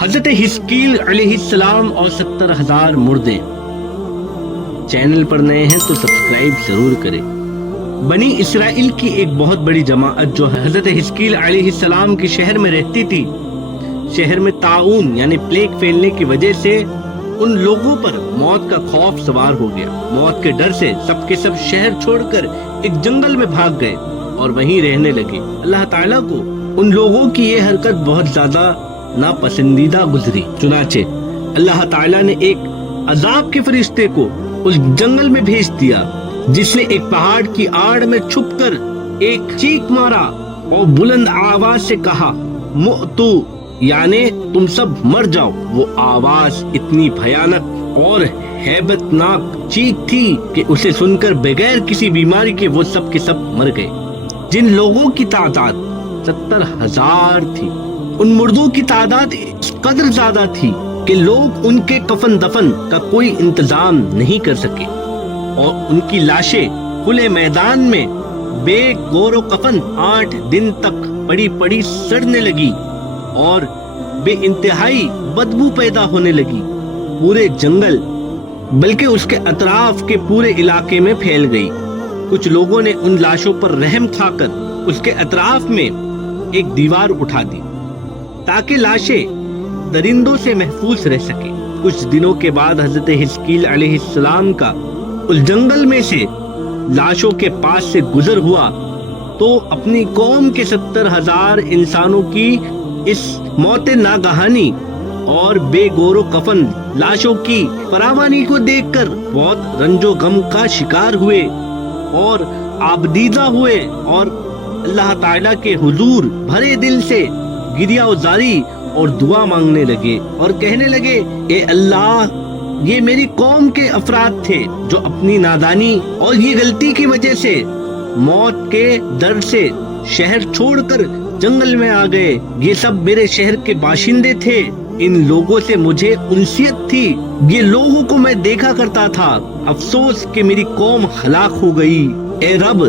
حضرت حزقیل علیہ السلام اور 70,000 مردے۔ چینل پر نئے ہیں تو سبسکرائب ضرور کریں۔ بنی اسرائیل کی ایک بہت بڑی جماعت جو حضرت حزقیل علیہ السلام کے شہر میں رہتی تھی، شہر میں طاعون یعنی پلیگ پھیلنے کی وجہ سے ان لوگوں پر موت کا خوف سوار ہو گیا۔ موت کے ڈر سے سب کے سب شہر چھوڑ کر ایک جنگل میں بھاگ گئے اور وہیں رہنے لگے۔ اللہ تعالیٰ کو ان لوگوں کی یہ حرکت بہت زیادہ ناپسندیدہ گزری، چنانچہ اللہ تعالیٰ نے ایک عذاب کے فرشتے کو اس جنگل میں بھیج دیا، جس نے ایک پہاڑ کی آڑ میں چھپ کر ایک چیخ مارا اور بلند آواز سے کہا، مؤتو یعنی تم سب مر جاؤ۔ وہ آواز اتنی بھیانک اور ہیبت ناک چیخ تھی کہ اسے سن کر بغیر کسی بیماری کے وہ سب کے سب مر گئے۔ جن لوگوں کی تعداد 70,000 تھی، ان مردوں کی تعداد اس قدر زیادہ تھی کہ لوگ ان کے کفن دفن کا کوئی انتظام نہیں کر سکے، اور ان کی لاشیں کھلے میدان میں بے گور و کفن 8 دن تک پڑی پڑی سڑنے لگی اور بے انتہائی بدبو پیدا ہونے لگی۔ پورے جنگل بلکہ اس کے اطراف کے پورے علاقے میں پھیل گئی۔ کچھ لوگوں نے ان لاشوں پر رحم کھا کر اس کے اطراف میں ایک دیوار اٹھا دی تاکہ لاشیں درندوں سے محفوظ رہ سکے۔ کچھ دنوں کے بعد حضرت حزقیل علیہ السلام کا اس جنگل میں سے لاشوں کے پاس سے گزر ہوا تو اپنی قوم کے 70,000 انسانوں کی اس موت ناگہانی اور بے گور و کفن لاشوں کی فراوانی کو دیکھ کر بہت رنج و غم کا شکار ہوئے اور آبدیدہ ہوئے، اور اللہ تعالیٰ کے حضور بھرے دل سے گریہ وزاری اور دعا مانگنے لگے اور کہنے لگے، اے اللہ، یہ میری قوم کے افراد تھے جو اپنی نادانی اور یہ غلطی کی وجہ سے موت کے ڈر سے شہر چھوڑ کر جنگل میں آ گئے۔ یہ سب میرے شہر کے باشندے تھے، ان لوگوں سے مجھے انسیت تھی، یہ لوگوں کو میں دیکھا کرتا تھا۔ افسوس کہ میری قوم ہلاک ہو گئی۔ اے رب،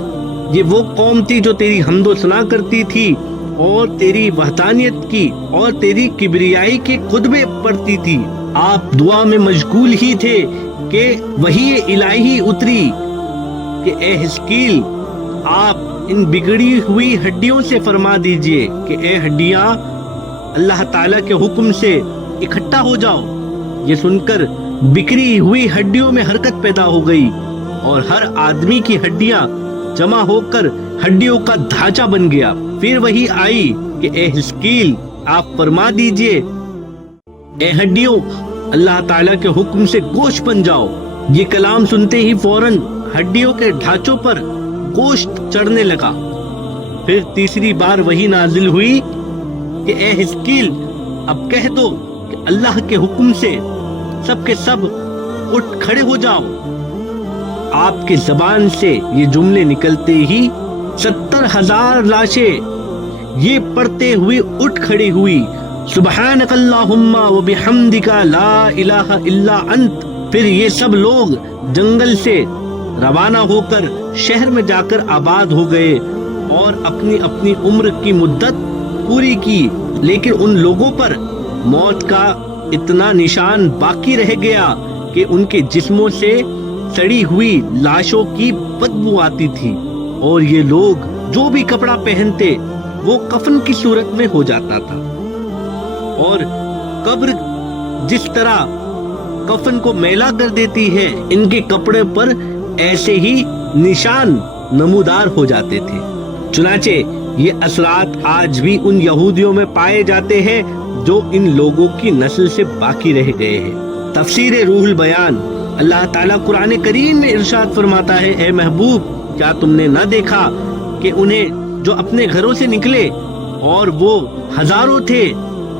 یہ وہ قوم تھی جو تیری حمد و ثنا کرتی تھی اور تیری وحدانیت کی اور تیری کبریائی کے خطبے پڑھتی تھی۔ آپ دعا میں مشغول ہی تھے کہ وحی الہی اتری کہ اے حزقیل، آپ ان بگڑی ہوئی ہڈیوں سے فرما دیجئے کہ اے ہڈیاں، اللہ تعالیٰ کے حکم سے اکٹھا ہو جاؤ۔ یہ سن کر بکھری ہوئی ہڈیوں میں حرکت پیدا ہو گئی اور ہر آدمی کی ہڈیاں جمع ہو کر ہڈیوں کا ڈھانچہ بن گیا۔ پھر وہی آئی کہ اے حزقیل، آپ فرما دیجئے، اے ہڈیوں، اللہ تعالیٰ کے حکم سے گوشت بن جاؤ۔ یہ کلام سنتے ہی فوراً ہڈیوں کے ڈھانچوں پر گوشت چڑھنے لگا۔ پھر تیسری بار وہی نازل ہوئی کہ اے حزقیل، اب کہہ دو کہ اللہ کے حکم سے سب کے سب اٹھ کھڑے ہو جاؤ۔ آپ کے زبان سے یہ جملے نکلتے ہی 70,000 لاشیں یہ پڑھتے ہوئے اٹھ کھڑی ہوئی، سبحانک اللہم و بحمدک لا الہ الا انت۔ پھر یہ سب لوگ جنگل سے روانہ ہو کر شہر میں جا کر آباد ہو گئے اور اپنی اپنی عمر کی مدت پوری کی، لیکن ان لوگوں پر موت کا اتنا نشان باقی رہ گیا کہ ان کے جسموں سے سڑی ہوئی لاشوں کی بدبو آتی تھی، اور یہ لوگ جو بھی کپڑا پہنتے وہ کفن کی صورت میں ہو جاتا تھا، اور قبر جس طرح کفن کو میلا کر دیتی ہے، ان کے کپڑے پر ایسے ہی نشان نمودار ہو جاتے تھے۔ چنانچہ یہ اثرات آج بھی ان یہودیوں میں پائے جاتے ہیں جو ان لوگوں کی نسل سے باقی رہ گئے ہیں۔ تفسیر روح البیان۔ اللہ تعالیٰ قرآن کریم میں ارشاد فرماتا ہے، اے محبوب، کیا تم نے نہ دیکھا کہ انہیں جو اپنے گھروں سے نکلے اور وہ ہزاروں تھے،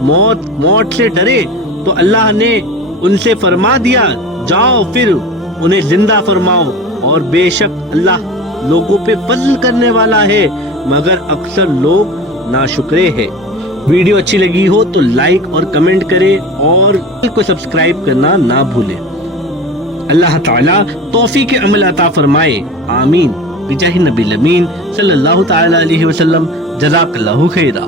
موت سے ڈرے تو اللہ نے ان سے فرما دیا، جاؤ پھر انہیں زندہ فرماؤ، اور بے شک اللہ لوگوں پہ فضل کرنے والا ہے، مگر اکثر لوگ ناشکرے ہیں۔ ویڈیو اچھی لگی ہو تو لائک اور کمنٹ کریں اور چینل کو سبسکرائب کرنا نہ بھولیں۔ اللہ تعالیٰ توفیق عمل عطا فرمائے، آمین، بجاہ نبی الامین صلی اللہ تعالی علیہ وسلم۔ جزاک اللہ خیرہ۔